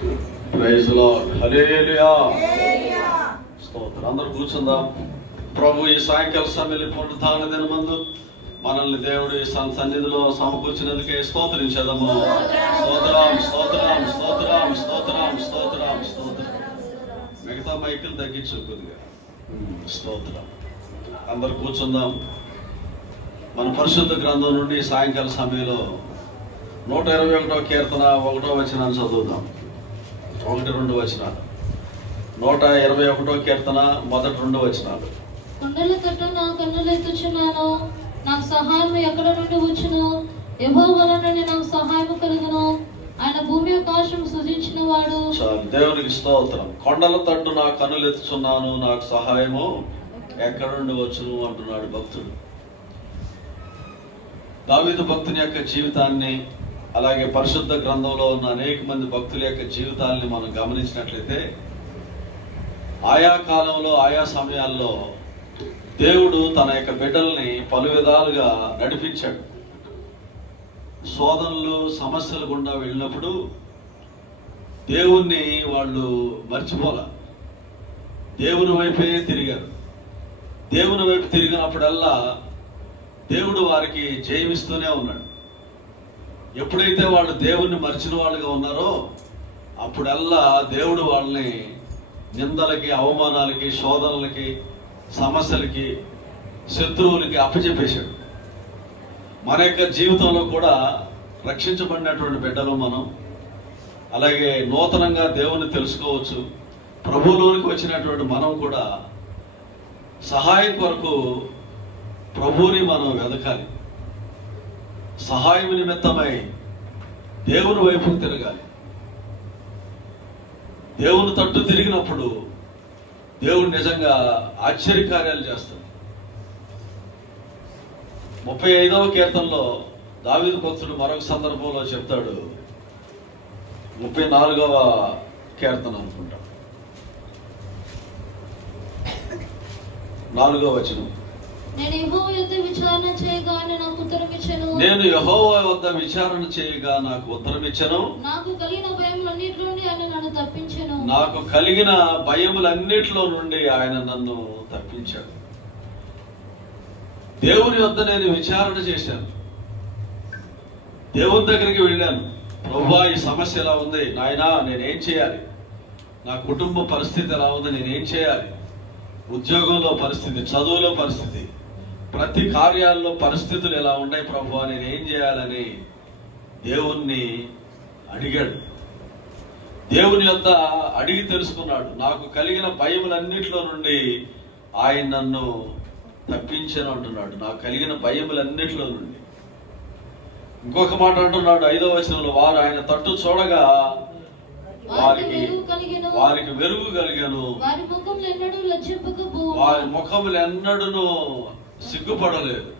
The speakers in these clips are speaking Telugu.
Praise lord. హల్లెలూయా. స్తోత్రం. అందరూ కూర్చుందాం. ప్రభు ఈ సాయంకాల సమయంలో పునరుత్థాన దినమందు మనల్ని దేవుడి సన్నిధిలో సమకూర్చినందుకే స్తోత్రించేదము. స్తోత్రం స్తోత్రం స్తోత్రం స్తోత్రం స్తోత్రం స్తోత్రం. మిగతా మైకులు తగ్గించు కొద్దిగా. స్తోత్రం. అందరు కూర్చుందాం. మన పరిశుద్ధ గ్రంథం నుండి సాయంకాల సమయంలో 121వ కీర్తన 1వ వచనాన్ని చదువుదాం. 1-2 వచనాలు. 121వ కీర్తన మొదటి 2 వచనాలు. కొండల తట్టు నా కన్నులు ఎత్తుచున్నాను, నాకు సహాయం ఎక్కడ నుండి వచ్చును? యెహోవా నుండి నాకు సహాయం కలుగును. ఆయన భూమి ఆకాశం సృజించిన వాడు. చాలు. దేవునికి స్తోత్రం. కొండల తట్టు నా కన్నులు ఎత్తుచున్నాను, నాకు సహాయము ఎక్కడ నుండి వచ్చును అంటున్నాడు భక్తుడు. దావీదు భక్తుని యొక్క జీవితాన్ని, అలాగే పరిశుద్ధ గ్రంథంలో ఉన్న అనేక మంది భక్తుల యొక్క జీవితాలని మనం గమనించినట్లయితే ఆయా కాలంలో ఆయా సమయాల్లో దేవుడు తన యొక్క బిడ్డల్ని పలు విధాలుగా నడిపించాడు. శోధనలు సమస్యలు గుండా వెళ్ళినప్పుడు దేవుణ్ణి వాళ్ళు మర్చిపోలా, దేవుని వైపే తిరిగారు. దేవుని వైపు తిరిగినప్పుడల్లా దేవుడు వారికి జయమిస్తూనే ఉన్నాడు. ఎప్పుడైతే వాళ్ళు దేవుణ్ణి మర్చిన వాళ్ళుగా ఉన్నారో అప్పుడల్లా దేవుడు వాళ్ళని నిందలకి, అవమానాలకి, శోధనలకి, సమస్యలకి, శత్రువులకి అప్పచెప్పేశాడు. మన యొక్క జీవితంలో కూడా రక్షించబడినటువంటి బిడ్డలు మనం, అలాగే నూతనంగా దేవుని తెలుసుకోవచ్చు. ప్రభువులోనికి వచ్చినటువంటి మనం కూడా సహాయం కొరకు ప్రభువుని మనం వెదకాలి. సహాయం నిమిత్తమై దేవుని వైపు తిరగాలి. దేవుని తట్టు తిరిగినప్పుడు దేవుడు నిజంగా ఆశ్చర్యకార్యాలు చేస్తాడు. 35వ కీర్తనలో దావీదు భక్తుడు మరొక సందర్భంలో చెప్తాడు. 34వ కీర్తన అనుకుంటా, 4వ వచనం. నేను యెహోవా యొద్ద విచారణ చేయగా ఆయన నాకు ఉత్తరం ఇచ్చెను. నేను యెహోవా వద్ద విచారణ చేయగా నాకు ఉత్తరం ఇచ్చెను. నాకు కలిగిన భయములన్నిటిలో నుండి ఆయన నన్ను తప్పించెను. నాకు కలిగిన భయములన్నిటిలో నుండి ఆయన నన్ను తప్పించాడు. దేవుని వద్ద నేను విచారణ చేశాను. దేవుని దగ్గరికి వెళ్ళాను. ప్రభువా, ఈ సమస్య ఎలా ఉంది నాయనా, నేనేం చేయాలి? నా కుటుంబ పరిస్థితి ఎలా ఉంది, నేనేం చేయాలి? ఉద్యోగంలో పరిస్థితి, చదువులో పరిస్థితి, ప్రతి కార్యాల్లో పరిస్థితులు ఎలా ఉన్నాయి ప్రభువా, నేనేం చేయాలని దేవుణ్ణి అడిగాడు. దేవుని యొద్ద అడిగి తెలుసుకున్నాడు. నాకు కలిగిన భయములన్నిటిలో నుండి ఆయన నన్ను తప్పించను అంటున్నాడు. నాకు కలిగిన భయములన్నిటిలో నుండి. ఇంకొక మాట అంటున్నాడు 5వ వచనంలో, వారు ఆయన తట్టు చూడగా వారికి వెలుగు కలిగాను, వారి ముఖములు ఎన్నడూ లజ్జింపకపోవు, వారి ముఖములు ఎన్నడూను సిగ్గుపడలేదు.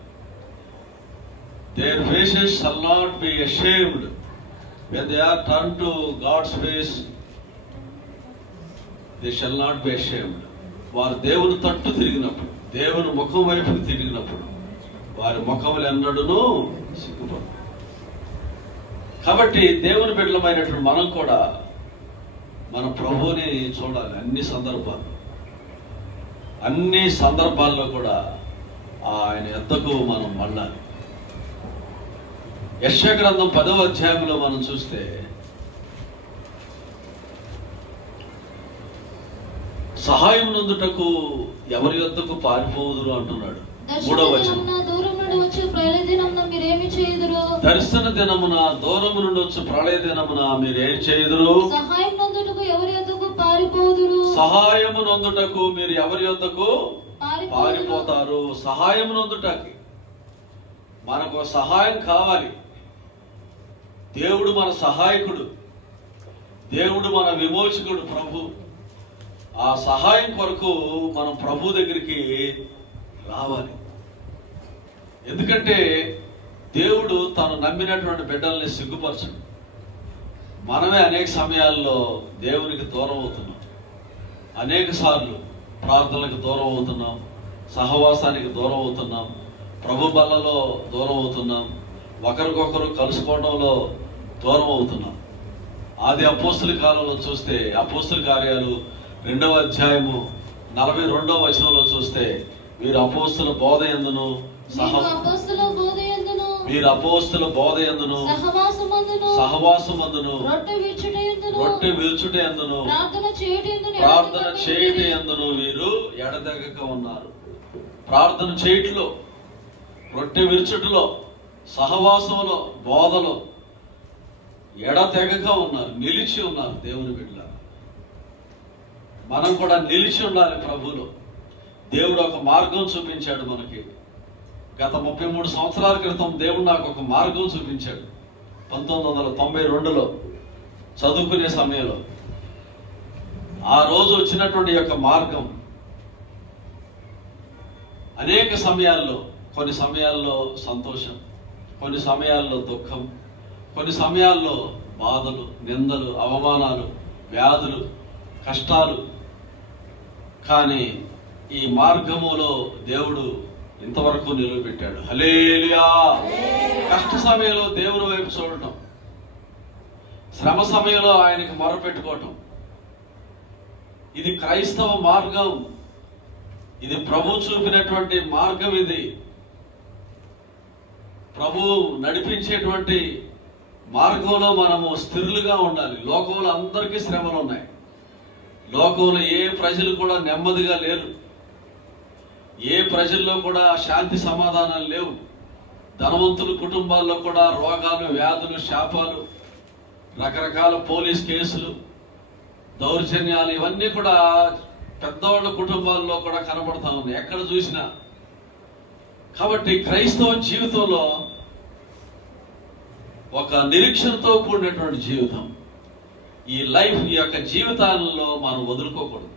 Their faces shall not be ashamed when they are turned to God's face. They shall not be ashamed. వారు దేవుని తట్టు తిరిగినప్పుడు, దేవుని ముఖం వైపుకు తిరిగినప్పుడు వారి ముఖములు ఎన్నడూను సిగ్గుపడదు. కాబట్టి దేవుని బిడ్డలమైనటువంటి మనం కూడా మన ప్రభువుని చూడాలి. అన్ని సందర్భాల్లో కూడా ఆయన యొద్దకు మనం మళ్ళాలి. యెషయా గ్రంథం 10వ అధ్యాయంలో మనం చూస్తే సహాయం నందుటకు ఎవరి యొద్దకు పారిపోదురు అంటున్నాడు. 3వ వచనం. దర్శన దినమున దూరము నుండి వచ్చి ప్రళయ దినమున మీరేం చేయుదురు? సహాయం నందుటకు ఎవరి యొద్దకు పారిపోదురు. సహాయము నందుటకు మీరు ఎవరి యొద్దకు పారిపోతారు? సహాయం నందుటకి మనకు సహాయం కావాలి. దేవుడు మన సహాయకుడు, దేవుడు మన విమోచకుడు ప్రభు. ఆ సహాయం కొరకు మనం ప్రభు దగ్గరికి రావాలి. ఎందుకంటే దేవుడు తను నమ్మినటువంటి బిడ్డల్ని సిగ్గుపరచడు. మనమే అనేక సమయాల్లో దేవునికి దూరం అవుతున్నాం. అనేక సార్లు ప్రార్థనలకు దూరం అవుతున్నాం, సహవాసానికి దూరం అవుతున్నాం, ప్రభు బల్లలో దూరం అవుతున్నాం, ఒకరికొకరు కలుసుకోవడంలో దూరం అవుతున్నాం. ఆది అపోస్తుల కాలంలో చూస్తే అపోస్తుల కార్యాలు 2వ అధ్యాయము 42వ వచనంలో చూస్తే వీరు అపోస్తుల బోధ యందును వీరు అపోస్తుల బోధ యందును సహవాసమందును రొట్టె విరుచుట యందును ప్రార్థన చేయుట యందును వీరు ఎడతెగక ఉన్నారు. ప్రార్థన చేయుటలో, రొట్టె విరుచుటలో, సహవాసంలో, బోధలో ఎడతెగక ఉన్నారు, నిలిచి ఉన్నారు. దేవుని బిడ్డలారా, మనం కూడా నిలిచి ఉండాలి ప్రభువులో. దేవుడు ఒక మార్గం చూపించాడు మనకి. గత 33 సంవత్సరాల క్రితం దేవుడు నాకు ఒక మార్గం చూపించాడు. 1992లో చదువుకునే సమయంలో ఆ రోజు వచ్చినటువంటి యొక్క మార్గం అనేక సమయాల్లో, కొన్ని సమయాల్లో సంతోషం, కొన్ని సమయాల్లో దుఃఖం, కొన్ని సమయాల్లో బాధలు, నిందలు, అవమానాలు, వ్యాధులు, కష్టాలు. కానీ ఈ మార్గములో దేవుడు ఇంతవరకు నిలబెట్టాడు. హల్లెలూయా. కష్ట సమయంలో దేవుని వైపు చూడటం, శ్రమ సమయంలో ఆయనకి మొరపెట్టుకోవటం, ఇది క్రైస్తవ మార్గం. ఇది ప్రభు చూపినటువంటి మార్గం. ఇది ప్రభు నడిపించేటువంటి మార్గంలో మనము స్థిరులుగా ఉండాలి. లోకంలో అందరికీ శ్రమలు ఉన్నాయి. లోకంలో ఏ ప్రజలు కూడా నెమ్మదిగా లేరు. ఏ ప్రజల్లో కూడా శాంతి సమాధానాలు లేవు. ధనవంతుల కుటుంబాల్లో కూడా రోగాలు, వ్యాధులు, శాపాలు, రకరకాల పోలీస్ కేసులు, దౌర్జన్యాలు, ఇవన్నీ కూడా పెద్దవాళ్ళ కుటుంబాల్లో కూడా కనబడతా ఉన్నాయి ఎక్కడ చూసినా. కాబట్టి క్రైస్తవ జీవితంలో ఒక నిరీక్షణతో కూడినటువంటి జీవితం. ఈ లైఫ్, ఈ యొక్క జీవితాలలో మనం వదులుకోకూడదు.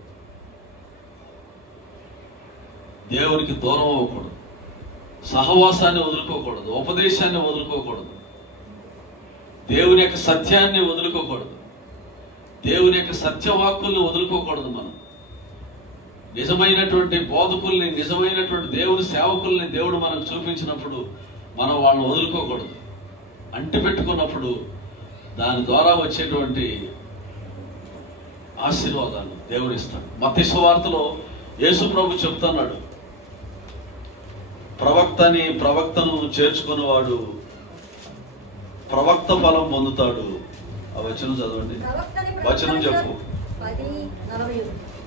దేవునికి దూరం అవ్వకూడదు. సహవాసాన్ని వదులుకోకూడదు. ఉపదేశాన్ని వదులుకోకూడదు. దేవుని యొక్క సత్యాన్ని వదులుకోకూడదు. దేవుని యొక్క సత్యవాక్కుల్ని వదులుకోకూడదు. మనం నిజమైనటువంటి బోధకుల్ని, నిజమైనటువంటి దేవుని సేవకుల్ని దేవుడు మనకు చూపించినప్పుడు మనం వాళ్ళని వదులుకోకూడదు. అంటి పెట్టుకున్నప్పుడు దాని ద్వారా వచ్చేటువంటి ఆశీర్వాదాలు దేవుడు ఇస్తాడు. మత్తయి సువార్తలో యేసు ప్రభు చెప్తున్నాడు, ప్రవక్తను చేర్చుకున్నవాడు ప్రవక్త ఫలం పొందుతాడు. ఆ వచనం చదవండి. వచనం చెప్పు.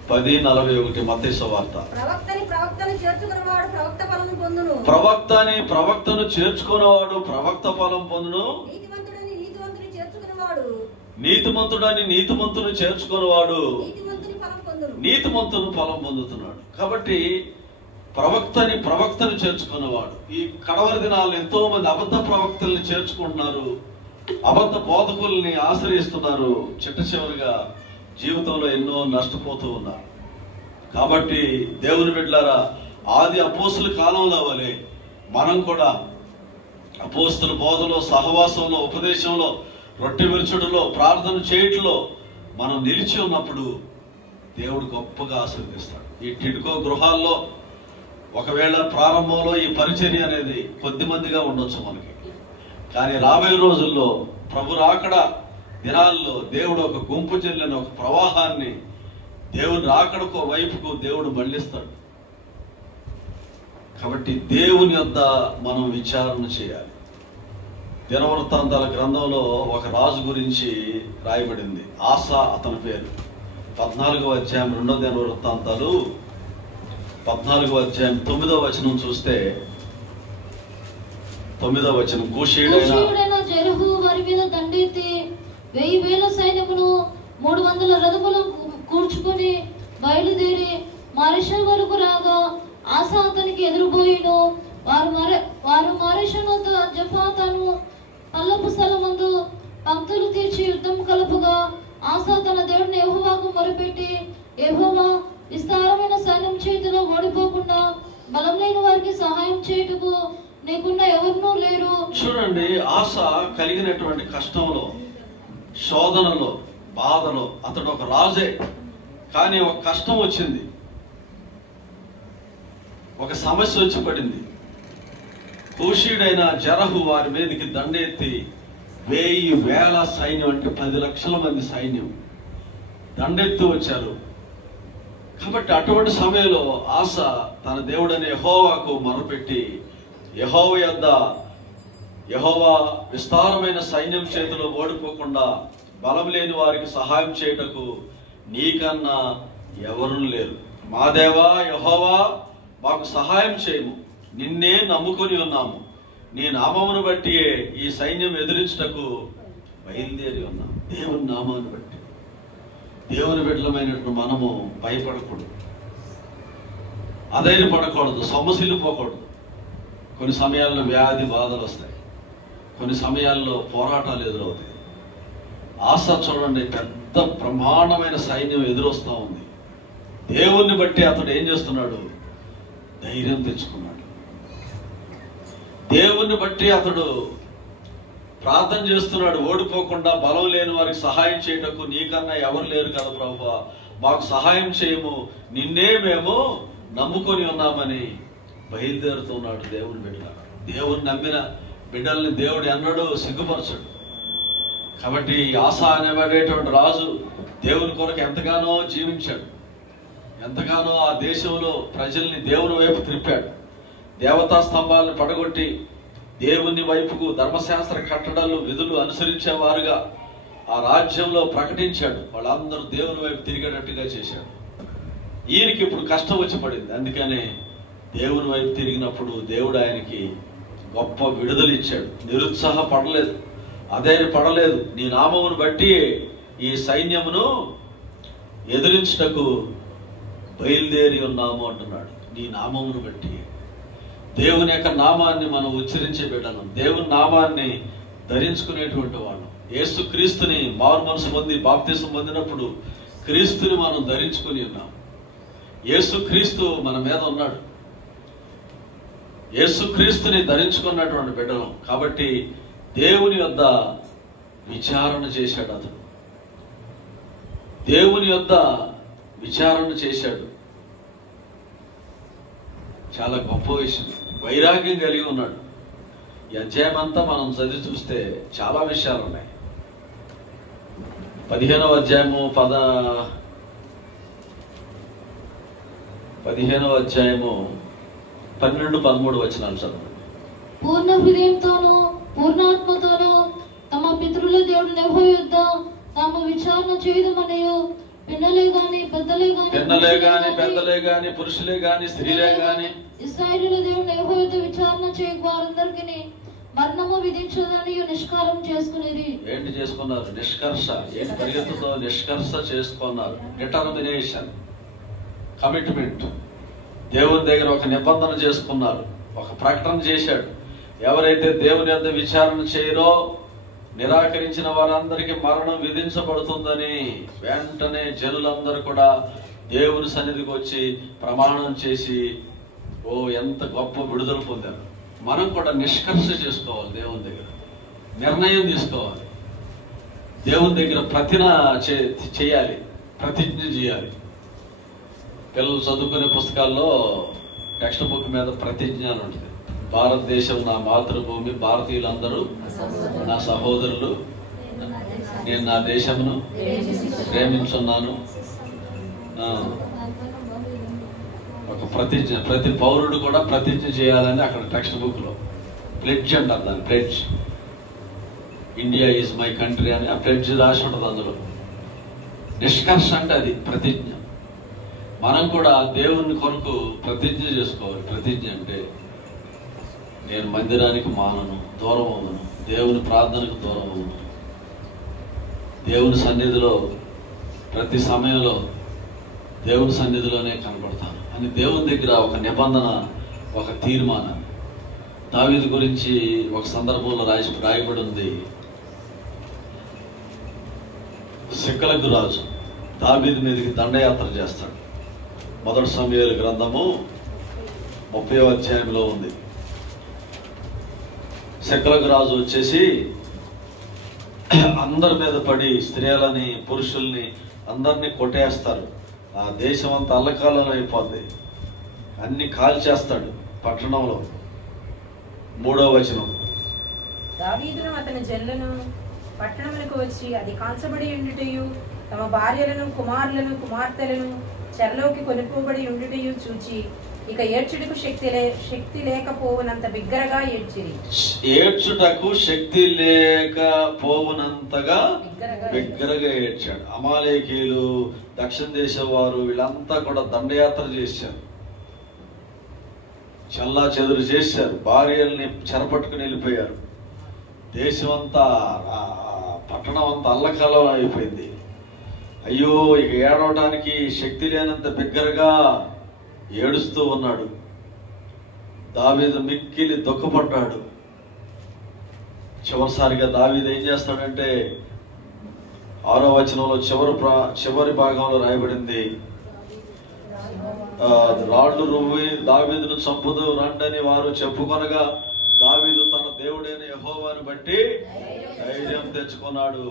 10:41 మత్తయి సువార్త. ప్రవక్తని చేర్చుకున్నవాడు ప్రవక్త ఫలం పొందును. నీతిమంతుడని నీతిమంతుని చేర్చుకున్నవాడు నీతిమంతుని ఫలం పొందుతున్నాడు. కాబట్టి ప్రవక్తని చేర్చుకున్నవాడు. ఈ కడవరి దినాలు ఎంతో మంది అబద్ధ ప్రవక్తల్ని చేర్చుకుంటున్నారు, అబద్ధ బోధకుల్ని ఆశ్రయిస్తున్నారు. చిట్ట చివరిగా జీవితంలో ఎన్నో నష్టపోతూ ఉన్నారు. కాబట్టి దేవుని బిడ్డలారా, ఆది అపోస్తుల కాలంలో వలె మనం కూడా అపోస్తుల బోధలో, సహవాసంలో, ఉపదేశంలో, రొట్టె విరుచుడులో, ప్రార్థన చేయటంలో మనం నిలిచి ఉన్నప్పుడు దేవుడు గొప్పగా ఆశీర్వదిస్తాడు. ఈ టిడ్కో గృహాల్లో ఒకవేళ ప్రారంభంలో ఈ పరిచర్య అనేది కొద్ది మందిగా ఉండొచ్చు మనకి. కానీ రాబోయే రోజుల్లో ప్రభు రాకడ దినాల్లో దేవుడు ఒక గుంపు చెల్లిన ఒక ప్రవాహాన్ని దేవుని రాకడకో వైపుకు దేవుడు మళ్లిస్తాడు. కాబట్టి దేవుని యొద్ద మనం విచారణ చేయాలి. దినవృత్తాంతాల గ్రంథంలో ఒక రాజు గురించి రాయబడింది. ఆసా అతని పేరు. 14వ అధ్యాయం 2వ దినవృత్తాంతాలు 14వ అధ్యాయం 9వ వచనం చూస్తే 9వ వచనం, కూషీయుడైన జెరహు వారి మీద దండెత్తి 1000 సైనికులు 300 రథములను కూర్చుకొని బయలుదేరి మారేషా వరకు రాగా ఆసా అతనికి ఎదురుపోయిను. వారు మారేషా జఫాతాను పల్లపు స్థలమందు పంక్తులు తీర్చి యుద్ధం కలుపుగా ఆసా తన దేవుడిని యెహోవాకు మొరపెట్టి, యెహోవా, విస్తారమైన సైన్యం చేతిలో ఓడిపోకుండా బలం లేని వారికి సహాయం చేయుటకు నీకున్న ఎవరినూ లేరు. చూడండి, ఆశ కలిగినటువంటి కష్టంలో, శోధనలో, బాధలో అతడు ఒక రాజే. కానీ ఒక కష్టం వచ్చింది, ఒక సమస్య వచ్చి పడింది. కూషీయుడైన జెరహు వారి మీదకి దండెత్తి 10,000 సైన్యం, అంటే 10 లక్షల మంది సైన్యం దండెత్తు వచ్చారు. కాబట్టి అటువంటి సమయంలో ఆస తన దేవుడైన యెహోవాకు మొరపెట్టి, యెహోవా విస్తారమైన సైన్యం చేతిలో ఓడిపోకుండా బలం లేని వారికి సహాయం చేయుటకు నీకన్నా ఎవరు లేరు. మా దేవా యెహోవా, మాకు సహాయం చేయము, నిన్నే నమ్ముకొని ఉన్నాము. నీ నామమును బట్టి ఈ సైన్యం ఎదిరించుటకు బయలుదేరి ఉన్నాం. దేవుని నామాన్ని బట్టి దేవుని బిడ్డలమైనటువంటి మనము భయపడకూడదు, అధైర్యపడకూడదు, సొమ్మసిల్లిపోకూడదు. కొన్ని సమయాల్లో వ్యాధి బాధలు వస్తాయి, కొన్ని సమయాల్లో పోరాటాలు ఎదురవుతాయి. ఆశ చూడండి, పెద్ద బ్రహ్మాండమైన సైన్యం ఎదురొస్తూ ఉంది. దేవుణ్ణి బట్టి అతడు ఏం చేస్తున్నాడు? ధైర్యం తెచ్చుకున్నాడు. దేవుణ్ణి బట్టి అతడు ప్రార్థన చేస్తున్నాడు. ఓడిపోకుండా బలం లేని వారికి సహాయం చేయటకు నీకన్నా ఎవరు లేరు కదా ప్రభువా, మాకు సహాయం చేయము, నిన్నే మేము నమ్ముకొని ఉన్నామని బయలుదేరుతున్నాడు దేవుని బిడ్డ. దేవుని నమ్మిన బిడ్డల్ని దేవుడు ఎన్నడూ సిగ్గుపరచడు. కాబట్టి ఆస అనేబడేటువంటి రాజు దేవుని కొరకు ఎంతగానో జీవించాడు, ఎంతగానో ఆ దేశంలో ప్రజల్ని దేవుని వైపు త్రిప్పాడు. దేవతా స్తంభాలను పడగొట్టి దేవుని వైపుకు ధర్మశాస్త్ర కట్టడాలు విధులు అనుసరించేవారుగా ఆ రాజ్యంలో ప్రకటించాడు. వాళ్ళందరూ దేవుని వైపు తిరిగేటట్టుగా చేశాడు. ఈయనకి ఇప్పుడు కష్టం వచ్చి పడింది. అందుకనే దేవుని వైపు తిరిగినప్పుడు దేవుడు ఆయనకి గొప్ప విడుదల ఇచ్చాడు. నిరుత్సాహపడలేదు, అధైర్యపడలేదు. నీ నామమును బట్టి ఈ సైన్యమును ఎదిరించుటకు బయలుదేరి ఉన్నాము అంటున్నాడు. నీ నామమును బట్టి, దేవుని యొక్క నామాన్ని మనం ఉచ్చరించే బిడ్డలం, దేవుని నామాన్ని ధరించుకునేటువంటి వాళ్ళం. యేసు క్రీస్తుని మారు మనసు పొంది బాప్తిసం పొందినప్పుడు క్రీస్తుని మనం ధరించుకుని ఉన్నాం. యేసు క్రీస్తు మన మీద ఉన్నాడు. యేసు క్రీస్తుని ధరించుకున్నటువంటి బిడ్డలం. కాబట్టి దేవుని యొద్ద విచారణ చేశాడు. అతడు దేవుని యొద్ద విచారణ చేశాడు. చాలా గొప్ప విషయం. వైరాగ్యం కలిగి ఉన్నాడు. ఈ అధ్యాయం అంతా మనం చదివి చూస్తే చాలా విషయాలు ఉన్నాయి. 15వ అధ్యాయము 12-13 వచనాలు చదవండి. పూర్ణ హృదయంతోనూ పూర్ణాత్మతోనూ తమ పితరుల దేవుడు యెహోవా యొద్ద తాము విచారణ చేయుదుమనియు, పిన్నలే గాని పెద్దలే గాని పురుషులే గాని స్త్రీలే గాని ఇశ్రాయేలు దేవుడు యెహోవా యొద్ద విచారణ చేయు వారందరికీ మరణము విధించదని నిష్కారం చేసుకునేది. ఏంటి చేసుకున్నారు? నిష్కర్ష. ఏంటి? పరిగెత్తుతో నిష్కర్ష చేసుకున్నారు. Determination, commitment. దేవుని దగ్గర ఒక నిబంధన చేసుకున్నారు, ఒక ప్రకటన చేశాడు. ఎవరైతే దేవుని యొద్ద విచారణ చేయరో, నిరాకరించిన వారందరికీ మరణం విధించబడుతుందని వెంటనే జనులందరూ కూడా దేవుని సన్నిధికి వచ్చి ప్రమాణం చేసి ఎంత గొప్ప విడుదల పొందారు. మనం కూడా నిష్కర్ష చేసుకోవాలి. దేవుని దగ్గర నిర్ణయం తీసుకోవాలి. దేవుని దగ్గర చేయాలి, ప్రతిజ్ఞ చేయాలి. పిల్లలు చదువుకునే పుస్తకాల్లో టెక్స్ట్ బుక్ మీద ప్రతిజ్ఞ అని ఉంటుంది. భారతదేశం నా మాతృభూమి, భారతీయులందరూ నా సహోదరులు, నేను నా దేశమును ప్రేమించున్నాను. ఒక ప్రతిజ్ఞ, ప్రతి పౌరుడు కూడా ప్రతిజ్ఞ చేయాలని అక్కడ టెక్స్ట్ బుక్ లో ప్లెడ్జ్ అంటారు దాన్ని. Pledge, India is my country అని ఆ ప్లెడ్జ్ రాసి ఉంటుంది అందులో. నిష్కర్ష అంటే అది ప్రతిజ్ఞ. మనం కూడా దేవుని కొరకు ప్రతిజ్ఞ చేసుకోవాలి. ప్రతిజ్ఞ అంటే నేను మందిరానికి మానను, దూరం అవును, దేవుని ప్రార్థనకు దూరం అవును, దేవుని సన్నిధిలో ప్రతి సమయంలో దేవుని సన్నిధిలోనే కనబడతాను అని దేవుని దగ్గర ఒక నిబంధన, ఒక తీర్మానం. దావీదు గురించి ఒక సందర్భంలో రాయబడి ఉంది. సిక్కలకు రాజు దావీదు మీదకి దండయాత్ర చేస్తాడు. 1 సమూయేలు గ్రంథము 30వ అధ్యాయంలో ఉంది. సిక్కలకు రాజు వచ్చేసి అందరి మీద పడి స్త్రీలని పురుషుల్ని అందరినీ కొట్టేస్తారు. ఆ దేశం అంతా అల్లకాలం అయిపోద్ది. అన్ని కాల్చేస్తాడు పట్టణంలో. 3వ వచనం, దావీదును అతని జనులను పట్టణములకు వచ్చి అది కాల్చబడి ఉండుటయు తమ భార్యలను కుమారులను కుమార్తెలను చెరలోకి కొనుక్కోబడి ఉండుటయు చూచి ఇక ఏడ్చుటకు శక్తి లేకపోవునంత బిగ్గరగా ఏడ్చిరి. ఏడ్చుటకు శక్తి లేకపోవునంతగా బిగ్గరగా ఏడ్చాడు. అమాలేకీయులు, దక్షిణ దేశం వారు వీళ్ళంతా కూడా దండయాత్ర చేశారు, చల్లా చెదురు చేశారు, భార్యల్ని చెరపట్టుకుని వెళ్ళిపోయారు. దేశం అంతా, పట్టణం అంతా అల్లకల్లం అయిపోయింది. అయ్యో, ఇక ఏడవడానికి శక్తి లేనంత బిగ్గరగా ఏడుస్తూ ఉన్నాడు. దావీదు మిక్కిలి దుఃఖపడ్డాడు. చివరిసారిగా దావీదు ఏం చేస్తాడంటే 6వ వచనంలో చివరి భాగంలో రాయబడింది, రాళ్ళు రువ్వి దావీదును చంపుదు రండని వారు చెప్పుకొనగా దావీదు తన దేవుడైన యెహోవాను బట్టి ధైర్యం తెచ్చుకున్నాడు.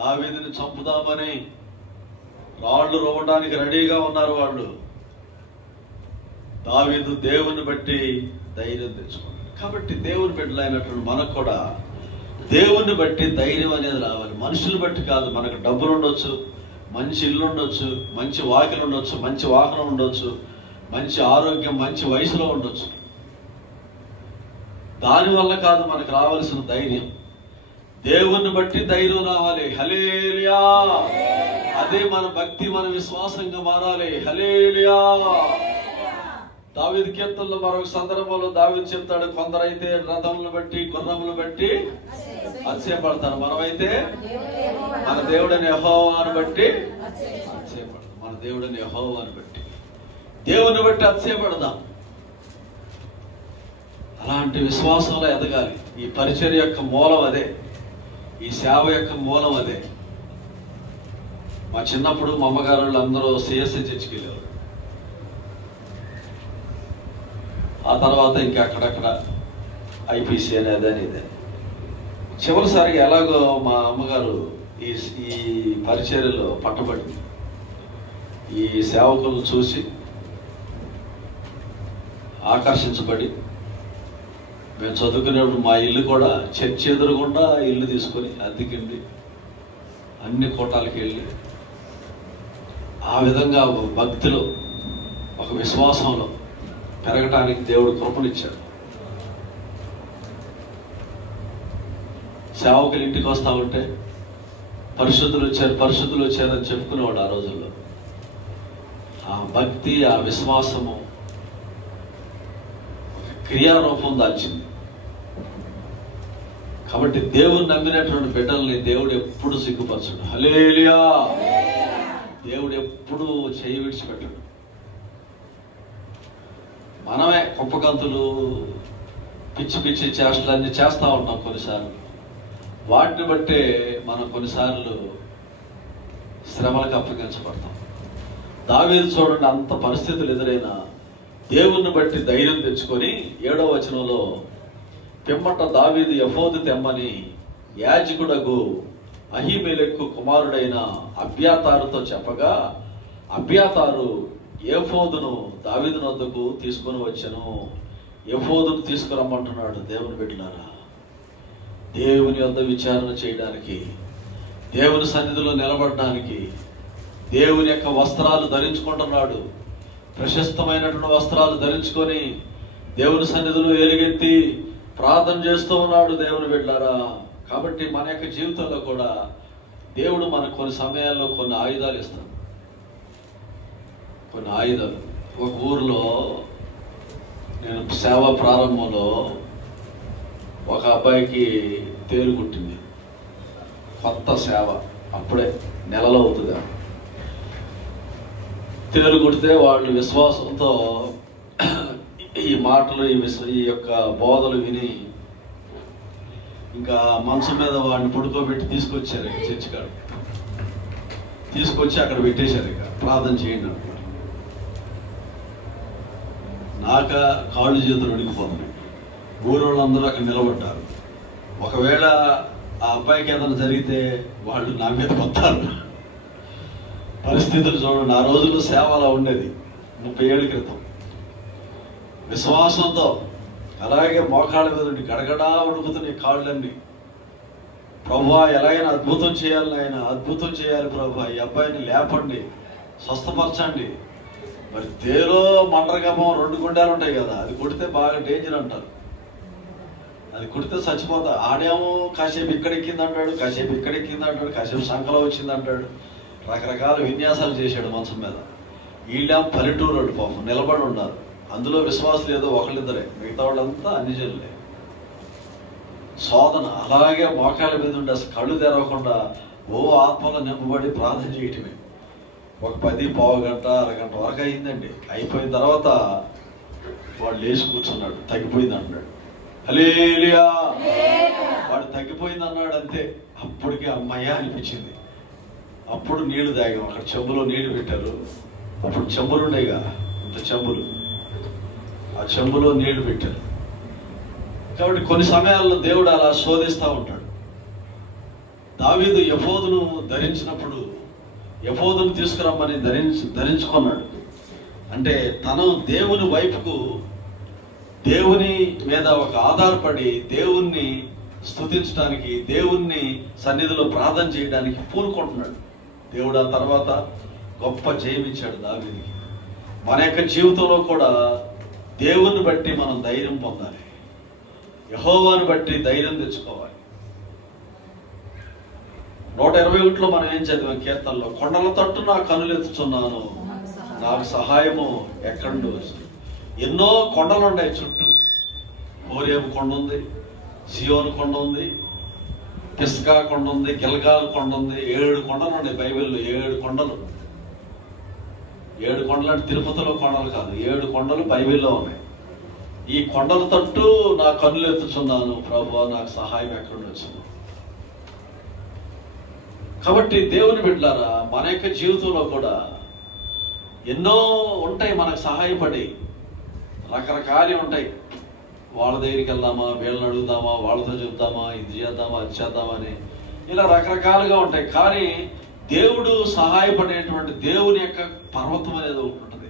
దావీదుని చంపుదామని రాళ్ళు రువ్వడానికి రెడీగా ఉన్నారు వాళ్ళు. దావీదు దేవుని బట్టి ధైర్యం తెచ్చుకున్నాడు. కాబట్టి దేవుని బిడ్డలైనటువంటి మనకు కూడా దేవుని బట్టి ధైర్యం అనేది రావాలి. మనుషులు బట్టి కాదు. మనకు డబ్బులు ఉండొచ్చు, మంచి ఇల్లు ఉండొచ్చు, మంచి వాకిలు ఉండొచ్చు, మంచి వాహనం ఉండొచ్చు, మంచి ఆరోగ్యం, మంచి వయసులో ఉండొచ్చు. దానివల్ల కాదు మనకు రావాల్సిన ధైర్యం. దేవుని బట్టి ధైర్యం రావాలి. హల్లెలూయా. అదే మన భక్తి, మన విశ్వాసంగా మారాలి. హల్లెలూయా. దావీదు కీర్తనలో మరొక సందర్భంలో దావీదు చెప్తాడు, కొందరైతే రథములను బట్టి గుర్రములను బట్టి అతిశయపడతారు, మనమైతే మన దేవుడని యెహోవాను బట్టి అతిశయపడతాం. మన దేవుడని యెహోవాను బట్టి, దేవుని బట్టి అతిశయపడదాం. అలాంటి విశ్వాసంలో ఎదగాలి. ఈ పరిచర్య యొక్క మూలం అదే, ఈ సేవ యొక్క మూలం అదే. మా చిన్నప్పుడు మా అమ్మగారు అందరూ సిఎస్ఐ చర్చికి వెళ్ళేవారు. ఆ తర్వాత ఇంకా అక్కడక్కడ ఐపీసీ అనేది ఇదే. చివరిసారిగా ఎలాగో మా అమ్మగారు ఈ పరిచర్యలో పట్టబడింది. ఈ సేవకులను చూసి ఆకర్షించబడి, మేము చదువుకునేప్పుడు మా ఇల్లు కూడా చర్చి ఎదురుగుండా ఇల్లు తీసుకొని అద్దెకిండి అన్ని కోటాలకు వెళ్ళి ఆ విధంగా భక్తిలో, ఒక విశ్వాసంలో పెరగటానికి దేవుడు కృపనిచ్చాడు. సేవకులు ఇంటికి వస్తూ ఉంటే పరిశుద్ధులు వచ్చారని చెప్పుకునేవాడు. ఆ రోజుల్లో ఆ భక్తి, ఆ విశ్వాసము క్రియారూపం దాల్చింది. కాబట్టి దేవుని నమ్మినటువంటి బిడ్డల్ని దేవుడు ఎప్పుడు సిగ్గుపరచడు. హల్లెలూయా. దేవుడు ఎప్పుడు చేయి విడిచిపెట్టడు. మనమే కుప్పగంతులు, పిచ్చి పిచ్చి చేష్టలన్నీ చేస్తూ ఉంటాం కొన్నిసార్లు. వాటిని బట్టే మనం కొన్నిసార్లు శ్రమలకు అప్పగించబడతాం. దావీదు చూడండి, అంత పరిస్థితులు ఎదురైనా దేవుణ్ణి బట్టి ధైర్యం తెచ్చుకొని 7వ వచనంలో, పిమ్మట దావీదు ఎఫోదు తెమ్మని యాజకుడగు అహీమెలెక్కు కుమారుడైన అబ్యాతారుతో చెప్పగా అబ్యాతారు ఎఫోదును దావీదు వద్దకు తీసుకొని వచ్చాను. ఎఫోదును తీసుకురమ్మంటున్నాడు. దేవుని బిడ్డలారా, దేవుని వద్ద విచారణ చేయడానికి, దేవుని సన్నిధిలో నిలబడడానికి దేవుని యొక్క వస్త్రాలు ధరించుకుంటున్నాడు. ప్రశస్తమైనటువంటి వస్త్రాలు ధరించుకొని దేవుని సన్నిధిలో ఎలుగెత్తి ప్రార్థన చేస్తూ ఉన్నాడు. దేవుని బిడ్డలారా, కాబట్టి మన యొక్క జీవితంలో కూడా దేవుడు మనకు కొన్ని సమయాల్లో కొన్ని ఆయుధాలు ఇస్తాడు. కొన్ని ఆయుధాలు. ఒక ఊరిలో నేను సేవ ప్రారంభంలో ఒక అబ్బాయికి తేలు కుట్టింది. కొత్త సేవ, అప్పుడే నెలలో అవుతుంది. తేలు కుడితే వాళ్ళు విశ్వాసంతో ఈ మాటలు, ఈ యొక్క బోధలు విని ఇంకా మనసు మీద వాడిని పడుకోబెట్టి తీసుకొచ్చారు. ఇక చర్చి కాడ తీసుకొచ్చి అక్కడ పెట్టేశారు. ఇక ప్రార్థన చేయండి అనుకుంటారు. నాక కాళ్ళు చేతులు ఉడికిపోతున్నాయి. ఊరోళ్ళందరూ అక్కడ నిలబడ్డారు. ఒకవేళ ఆ అబ్బాయికి ఏదైనా జరిగితే వాళ్ళు నా మీద వస్తారు. పరిస్థితులు చూడండి. ఆ రోజుల్లో సేవ అలా ఉండేది. 30 ఏళ్ళ క్రితం. విశ్వాసంతో అలాగే మోకాళ్ళ మీద ఉండి గడగడా ఉడుకుతున్నాయి కాళ్ళన్నీ. ప్రభువా ఎలాగైనా అద్భుతం చేయాలి, ఆయన అద్భుతం చేయాలి ప్రభువా, ఈ అబ్బాయిని లేపండి, స్వస్థపరచండి. మరి తేలో మండరగమం 2 గుండాలు ఉంటాయి కదా, అది కుడితే బాగా డేంజర్ అంటారు. అది కుడితే చచ్చిపోతా. ఆడేమో కాసేపు ఇక్కడెక్కింది అంటాడు, కాసేపు ఇక్కడెక్కింది అంటాడు, కాసేపు సంకలో వచ్చింది అంటాడు, రకరకాల విన్యాసాలు చేశాడు మంచం మీద. వీళ్ళేమో పల్లెటూరు పాపం నిలబడి ఉన్నారు. అందులో విశ్వాసులు ఏదో ఒకళ్ళిద్దరే, మిగతా వాళ్ళంతా అన్ని జనులే. శోధన అలాగే మోకాళ్ళ మీద ఉండి అసలు కళ్ళు తెరవకుండా ఆత్మలో నింపబడి ప్రార్థన చేయటమే. ఒక 10 పావు గంట అరగంట వరకు అయిందండి. అయిపోయిన తర్వాత వాడు లేచి కూర్చున్నాడు, తగ్గిపోయింది అన్నాడు. హల్లెలూయా, వాడు తగ్గిపోయింది అన్నాడు అంతే. అప్పటికి అమ్మయ్య అనిపించింది. అప్పుడు నీళ్లు తాగాం. అక్కడ చెంబులో నీళ్లు పెట్టారు. అప్పుడు చెంబులు ఉండేగా, ఇంత చెంబులు, ఆ చెంబులో నీళ్లు పెట్టారు. కాబట్టి కొన్ని సమయాల్లో దేవుడు అలా శోధిస్తూ ఉంటాడు. దావీదు ఎఫోదును ధరించినప్పుడు ఎఫోదును తీసుకురమ్మని ధరించుకున్నాడు. అంటే తను దేవుని వైపుకు, దేవుని మీద ఒక ఆధారపడి దేవుణ్ణి స్తుతించడానికి, దేవుణ్ణి సన్నిధిలో ప్రార్థన చేయడానికి పూనుకుంటున్నాడు. దేవుడు ఆ తర్వాత గొప్ప జయమిచ్చాడు దావీదుకి. మన యొక్క జీవితంలో కూడా దేవుని బట్టి మనం ధైర్యం పొందాలి, యెహోవాను బట్టి ధైర్యం తెచ్చుకోవాలి. 121లో మనం ఏం చదివాం కీర్తనలో? కొండల తట్టు నా కనులెత్తుచున్నాను, నాకు సహాయము ఎక్కడి నుండి వస్తుంది. ఎన్నో కొండలు ఉన్నాయి చుట్టూ. హోరేబు కొండ ఉంది, సియోను కొండ ఉంది, పిస్గా కొండ ఉంది, గిల్గాల్ కొండ ఉంది. 7 కొండలు ఉన్నాయి బైబిల్లో. 7 కొండలు. 7 కొండలు అంటే తిరుపతిలో కొండలు కాదు, 7 కొండలు బైబిల్లో ఉన్నాయి. ఈ కొండల తట్టు నా కన్నులు ఎత్తుచున్నాను, ప్రభువా నాకు సహాయం ఎక్కడి నుండి వచ్చింది. కాబట్టి దేవుని బిడ్డలారా, మన యొక్క జీవితంలో కూడా ఎన్నో ఉంటాయి మనకు సహాయపడి. రకరకాలు ఉంటాయి. వాళ్ళ దగ్గరికి వెళ్దామా, వీళ్ళని అడుగుదామా, వాళ్ళతో చెప్తామా, ఇది చేద్దామా, అది చేద్దామా అని ఇలా రకరకాలుగా ఉంటాయి. కానీ దేవుడు సహాయపడేటువంటి దేవుని యొక్క పర్వతం అనేది ఒకటి ఉంటుంది.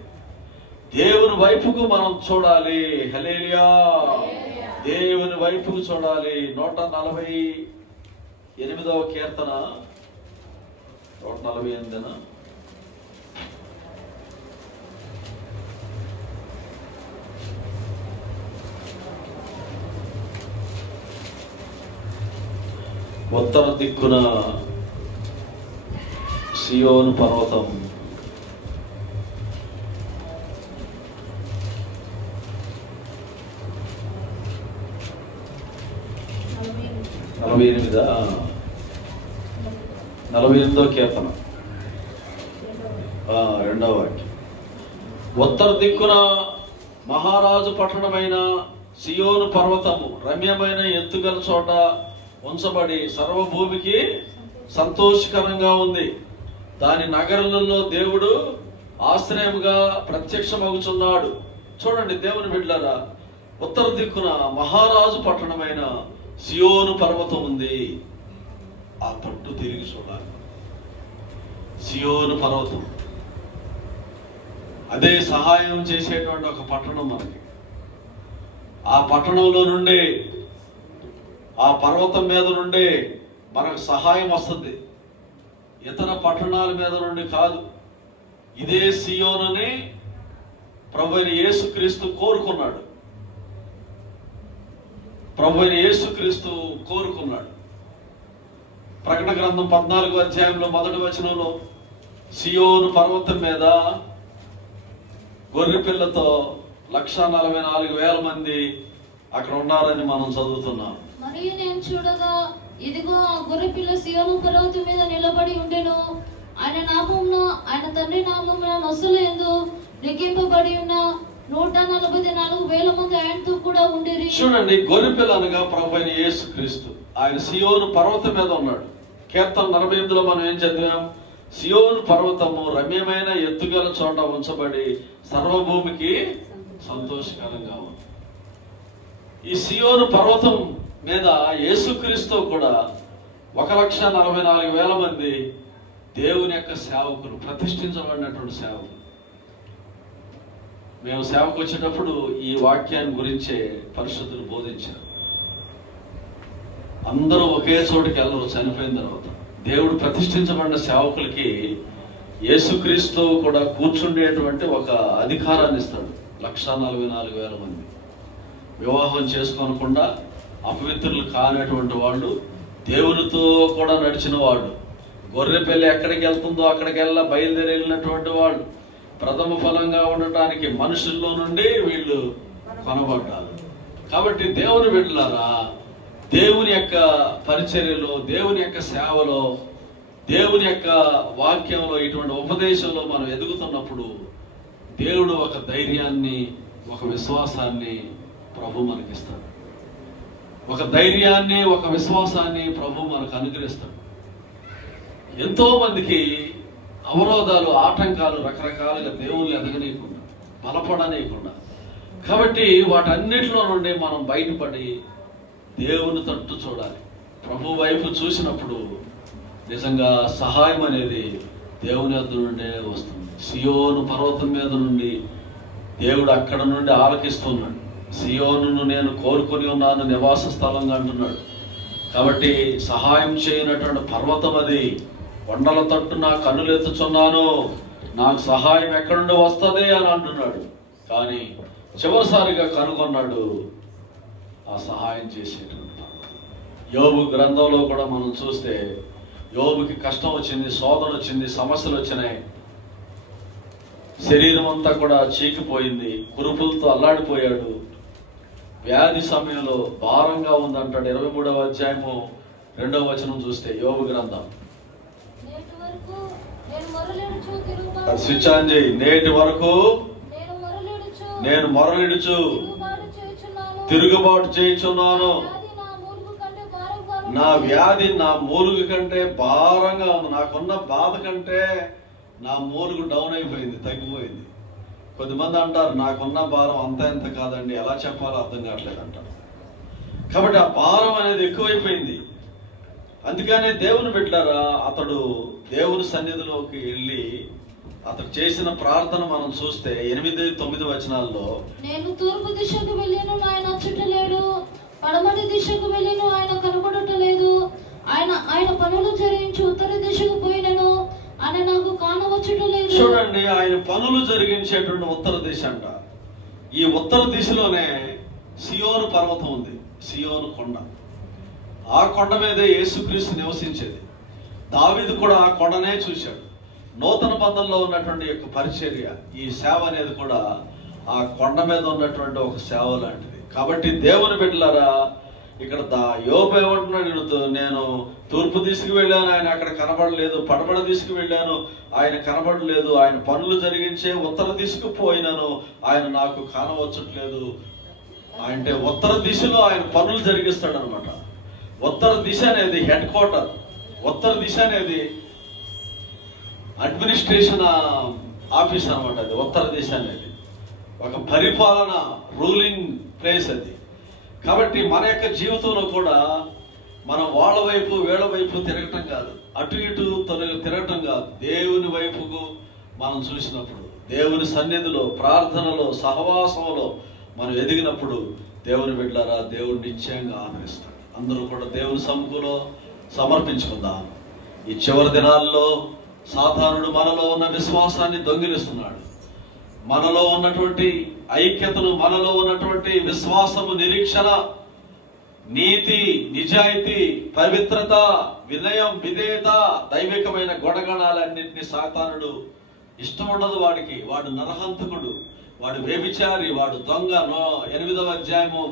దేవుని వైపుకు మనం చూడాలి. హల్లెలూయా, దేవుని వైపుకు చూడాలి. 148వ కీర్తన 148 ఉత్తర దిక్కున సియోను పర్వతం, నలభై 48వ కీర్తన 2వ వాక్యం. ఉత్తర దిక్కున మహారాజు పట్టణమైన సియోను పర్వతము రమ్యమైన ఎత్తుగల చోట ఉంచబడి సర్వభూమికి సంతోషకరంగా ఉంది. దాని నగరాలలో దేవుడు ఆశ్రయముగా ప్రత్యక్షమవుతున్నాడు. చూడండి దేవుని బిడ్డలారా, ఉత్తర దిక్కున మహారాజు పట్టణమైన సియోను పర్వతం ఉంది. ఆ తట్టు తిరిగి చూడాలి. సియోను పర్వతం అదే సహాయం చేసేటువంటి ఒక పట్టణం మనకి. ఆ పట్టణంలో నుండి, ఆ పర్వతం మీద నుండి మనకు సహాయం వస్తుంది. ఇతర పట్టణాల మీద నుండి కాదు. ఇదే సియోనుని ప్రభువైన యేసుక్రీస్తు కోరుకున్నాడు. ప్రభువైన యేసుక్రీస్తు కోరుకున్నాడు. ప్రకటన గ్రంథం 14వ అధ్యాయంలో 1వ వచనంలో సియోను పర్వతం మీద గొర్రె పిల్లతో 144,000 మంది అక్కడ ఉన్నారని మనం చదువుతున్నాం. మరియు నేను చూడగా ఇదిగో ఆ గొర్రె పిల్ల సియోను పర్వతం మీద నిలబడి ఉండెను. ఆయన నామమున, ఆయన తండ్రి నామమున నొసలేదు లిఖింపబడి ఉన్న 144,000 మంది ఆయనతో కూడా ఉండిరి. చూడండి, గొర్రె పిల్ల అనగా ప్రభువైన యేసుక్రీస్తు. ఆయన సియోను పర్వతం మీద ఉన్నాడు. కీర్తన 48లో మనం ఏం చదివాం? సియోను పర్వతము రమ్యమైన ఎత్తుగల చోట ఉంచబడి సర్వభూమికి సంతోషకరంగా ఉంది. ఈ సియోను పర్వతం మీద యేసుక్రీస్తు కూడా 144,000 మంది దేవుని యొక్క సేవకులు, ప్రతిష్ఠించబడినటువంటి సేవకులు. మేము సేవకు వచ్చేటప్పుడు ఈ వాక్యాన్ని గురించే పరిశుద్ధులు బోధించారు. అందరూ ఒకే చోటుకి వెళ్ళరు చనిపోయిన తర్వాత. దేవుడు ప్రతిష్ఠించబడిన సేవకులకి యేసుక్రీస్తు కూడా కూర్చుండేటువంటి ఒక అధికారాన్ని ఇస్తాడు. 1,44,000 మంది వివాహం చేసుకోనకుండా అపవిత్రులు కానటువంటి వాళ్ళు, దేవునితో కూడా నడిచిన వాళ్ళు, గొర్రె పిల్ల ఎక్కడికి వెళ్తుందో అక్కడికి బయలుదేరి వెళ్ళినటువంటి వాళ్ళు, ప్రథమ ఫలంగా ఉండటానికి మనుషుల్లో నుండి వీళ్ళు కొనబడ్డారు. కాబట్టి దేవుని బిడ్డలారా, దేవుని యొక్క పరిచర్యలో, దేవుని యొక్క సేవలో, దేవుని యొక్క వాక్యంలో, ఇటువంటి ఉపదేశంలో మనం ఎదుగుతున్నప్పుడు దేవుడు ఒక ధైర్యాన్ని, ఒక విశ్వాసాన్ని ప్రభు మనకిస్తాడు. ఒక ధైర్యాన్ని, ఒక విశ్వాసాన్ని ప్రభు మనకు అనుగ్రహిస్తాడు. ఎంతో మందికి అవరోధాలు, ఆటంకాలు రకరకాలుగా దేవుళ్ళు ఎదగనీయకుండా, బలపడనీయకుండా. కాబట్టి వాటన్నిటిలో నుండి మనం బయటపడి దేవుని తట్టు చూడాలి. ప్రభు వైపు చూసినప్పుడు నిజంగా సహాయం అనేది దేవుని వద్ద నుండే వస్తుంది. సియోను పర్వతం మీద నుండి దేవుడు అక్కడ నుండి ఆలకిస్తున్నాడు. సియోనును నేను కోరుకొని ఉన్నాను నివాస స్థలంగా అంటున్నాడు. కాబట్టి సహాయం చేయనటువంటి పర్వతం అది. కొండల తట్టు నా కన్నులు ఎత్తుచున్నాను, నాకు సహాయం ఎక్కడి నుండి వస్తుంది అని అంటున్నాడు. కానీ చివరిసారిగా కనుగొన్నాడు ఆ సహాయం చేసేటువంటి పర్వతం. యోబు గ్రంథంలో కూడా మనం చూస్తే యోబుకి కష్టం వచ్చింది, శోధన వచ్చింది, సమస్యలు వచ్చినాయి. శరీరం అంతా కూడా చీకిపోయింది, కురుపులతో అల్లాడిపోయాడు. వ్యాధి సమయంలో భారంగా ఉందంటాడు. 23వ అధ్యాయము 2వ వచనం చూస్తే యోబు గ్రంథం. స్విచ్ ఆన్ చేయి. నేటి వరకు నేను మొరలిడుచు తిరుగుబాటు చేయుచున్నాను. నా వ్యాధి నా మూలుగు కంటే భారంగా ఉంది. నాకున్న బాధ కంటే నా మూలుగు డౌన్ అయిపోయింది, తగ్గిపోయింది. కొద్దిమంది అంటారు నాకున్న భారం అంత ఎంత కాదండి, ఎలా చెప్పాలో అర్థం కావట్లేదు అంటారు. కాబట్టి ఆ భారం అనేది ఎక్కువైపోయింది. అందుకనే దేవుని బిడ్డలారా, అతడు దేవుని సన్నిధిలోకి వెళ్ళి అతడు చేసిన ప్రార్థన మనం చూస్తే 8-9 వచనాల్లో, నేను తూర్పు దిశకు వెళ్ళాను, ఆయన అచ్చుటలేడు. పడమటి దిశకు వెళ్ళాను, ఆయన కనపడటలేదు. ఆయన పనులు జరిగించి ఉత్తర దిశకు పోయినను, ఆయన నాకు కానవచ్చుటలేదు. చూడండి, ఆయన పనులు జరిగించేటువంటి ఉత్తర దిశ అంట. ఈ ఉత్తర దిశలోనే సియోను పర్వతం ఉంది, సియోను కొండ. ఆ కొండ మీదే యేసుక్రీస్తు నివసించేది. దావీదు కూడా ఆ కొండనే చూశాడు. నూతన బంధంలో ఉన్నటువంటి యొక్క పరిచర్య, ఈ సేవ అనేది కూడా ఆ కొండ మీద ఉన్నటువంటి ఒక సేవ లాంటిది. కాబట్టి దేవుని బిడ్డలారా, ఇక్కడ యోబు ఏమంటున్నాడు, నేను తూర్పు దిశకు వెళ్ళాను, ఆయన అక్కడ కనబడలేదు. పడమర దిశకు వెళ్ళాను, ఆయన కనబడలేదు. ఆయన పనులు జరిగించే ఉత్తర దిశకు పోయినాను, ఆయన నాకు కానవచ్చట్లేదు. అంటే ఉత్తర దిశలో ఆయన పనులు జరిగిస్తాడు అనమాట. ఉత్తర దిశ అనేది హెడ్ క్వార్టర్. ఉత్తర దిశ అనేది అడ్మినిస్ట్రేషన్ ఆఫీస్ అనమాట. అది ఉత్తర దిశ అనేది ఒక పరిపాలన, రూలింగ్ ప్లేస్ అది. కాబట్టి మన యొక్క జీవితంలో కూడా మనం వాళ్ళ వైపు వీళ్ళ వైపు తిరగటం కాదు, అటు ఇటు తిరగటం కాదు. దేవుని వైపుకు మనం చూసినప్పుడు, దేవుని సన్నిధిలో, ప్రార్థనలో, సహవాసంలో మనం ఎదిగినప్పుడు దేవుని బిడ్డలారా, దేవుడు నిశ్చయంగా ఆదరిస్తాడు. అందరూ కూడా దేవుని సముఖంలో సమర్పించుకుందాం. ఈ చివరి దినాల్లో సాతానుడు మనలో ఉన్న విశ్వాసాన్ని దొంగిలిస్తున్నాడు. మనలో ఉన్నటువంటి ఐక్యతను, మనలో ఉన్నటువంటి విశ్వాసము, నిరీక్షణ, నీతి, నిజాయితీ, పవిత్రత, వినయం, విధేయత, దైవికమైన గుణగణాలన్నింటినీ సాతానుడు ఇష్టం ఉండదు వాడికి. వాడు నరహంతకుడు, వాడు వ్యభిచారి, వాడు దొంగ. 8వ అధ్యాయము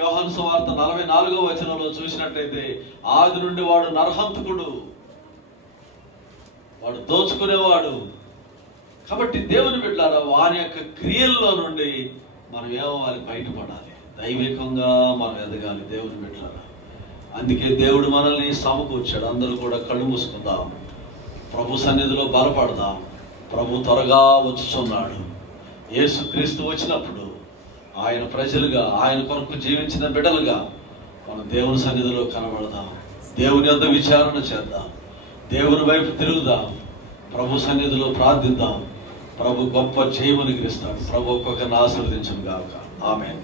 యోహాను సువార్త 44వ వచనంలో చూసినట్లయితే, ఆది నుండి వాడు నరహంతకుడు, వాడు దోచుకునేవాడు. కాబట్టి దేవుని బిడ్డలారా, వారి యొక్క క్రియల్లో నుండి మనం ఏమవ్వాలి, బయటపడాలి. దైవికంగా మనం ఎదగాలి దేవుని బిడ్డలారా. అందుకే దేవుడు మనల్ని సమకూర్చాడు. అందరూ కూడా కళ్ళు మూసుకుందాం, ప్రభు సన్నిధిలో బలపడదాం. ప్రభు త్వరగా వచ్చుచున్నాడు. యేసుక్రీస్తు వచ్చినప్పుడు ఆయన ప్రజలుగా, ఆయన కొరకు జీవించిన బిడ్డలుగా మనం దేవుని సన్నిధిలో కనబడదాం. దేవుని యొద్ద విచారణ చేద్దాం, దేవుని వైపు తిరుగుదాం, ప్రభు సన్నిధిలో ప్రార్థిద్దాం. ప్రభు గొప్ప జయమును ఇస్తాడు. ప్రభు ఒక్కొక్కరిని ఆశీర్వదించును గాక. ఆమేన్.